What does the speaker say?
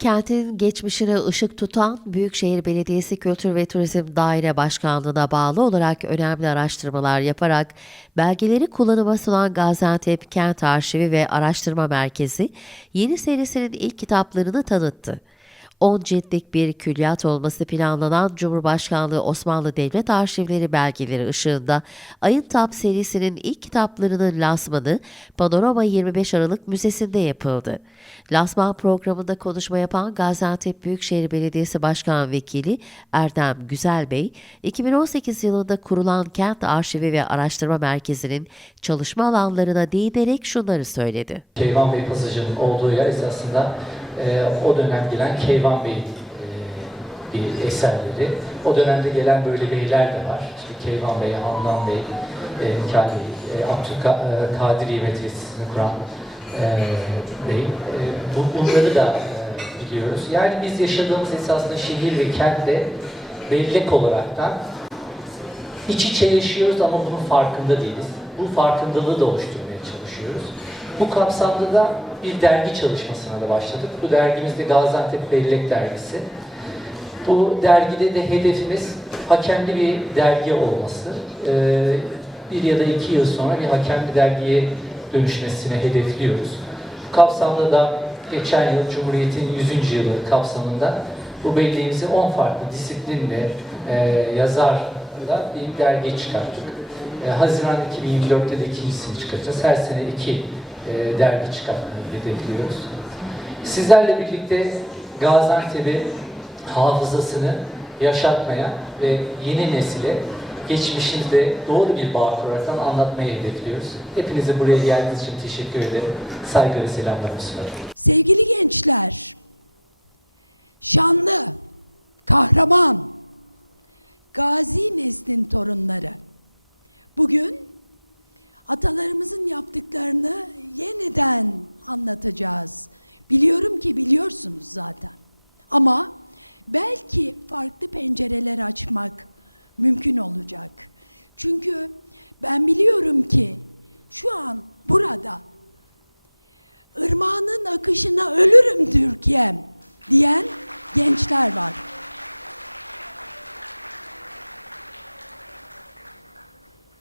Kentin geçmişine ışık tutan Büyükşehir Belediyesi Kültür ve Turizm Daire Başkanlığı'na bağlı olarak önemli araştırmalar yaparak belgeleri kullanıma sunan Gaziantep Kent Arşivi ve Araştırma Merkezi yeni serisinin ilk kitaplarını tanıttı. 10 ciltlik bir külliyat olması planlanan Cumhurbaşkanlığı Osmanlı Devlet Arşivleri belgeleri ışığında Ayın Tam serisinin ilk kitaplarının lansmanı Panorama 25 Aralık Müzesi'nde yapıldı. Lansman programında konuşma yapan Gaziantep Büyükşehir Belediyesi Başkan Vekili Erdem Güzel Bey, 2018 yılında kurulan Kent Arşivi ve Araştırma Merkezi'nin çalışma alanlarına değinerek şunları söyledi. Keyvan Bey pasajının olduğu yer esasında e, o dönem gelen Keyvan Bey e, bir eserleri. O dönemde gelen böyle beyler de var. İşte Keyvan Bey, Handan Bey, e, Mikail Bey, e, Abdülkadir Medresesi'ni kuran e, Bey. E, bu, bunları da e, biliyoruz. Yani biz yaşadığımız esasında şehir ve kentte bellek olaraktan iç içe yaşıyoruz ama bunun farkında değiliz. Bu farkındalığı da oluşturmaya çalışıyoruz. Bu kapsamda da bir dergi çalışmasına da başladık. Bu dergimiz de Gaziantep Bellek Dergisi. Bu dergide de hedefimiz hakemli bir dergi olması. Ee, bir ya da iki yıl sonra bir hakemli dergiye dönüşmesini hedefliyoruz. Bu kapsamda da geçen yıl Cumhuriyet'in 100. yılı kapsamında bu belleğimizi 10 farklı disiplinle e, yazarla bir dergi çıkarttık. E, Haziran 2024'te de ikincisini çıkaracağız. Her sene iki e, dergi çıkartmayı hedefliyoruz. Sizlerle birlikte Gaziantep'i hafızasını yaşatmaya ve yeni nesile geçmişinde doğru bir bağ kurarak anlatmayı hedefliyoruz. Hepinize buraya geldiğiniz için teşekkür ederim. Saygı ve selamlarımı sunarım. Sevgili gençler, şanlı, kahraman, gazi neslin torunları. Bugün atalarımızın yaptıklarını yeniden anlatacağız. Biliyorum ki biliyorsunuz zaten. Ama belki farklı pencereler açmak mümkün olacak. Çünkü ben biliyorum ki şu an burada Irmağının akışına ölürüm Türkiye'm diyen gençler var.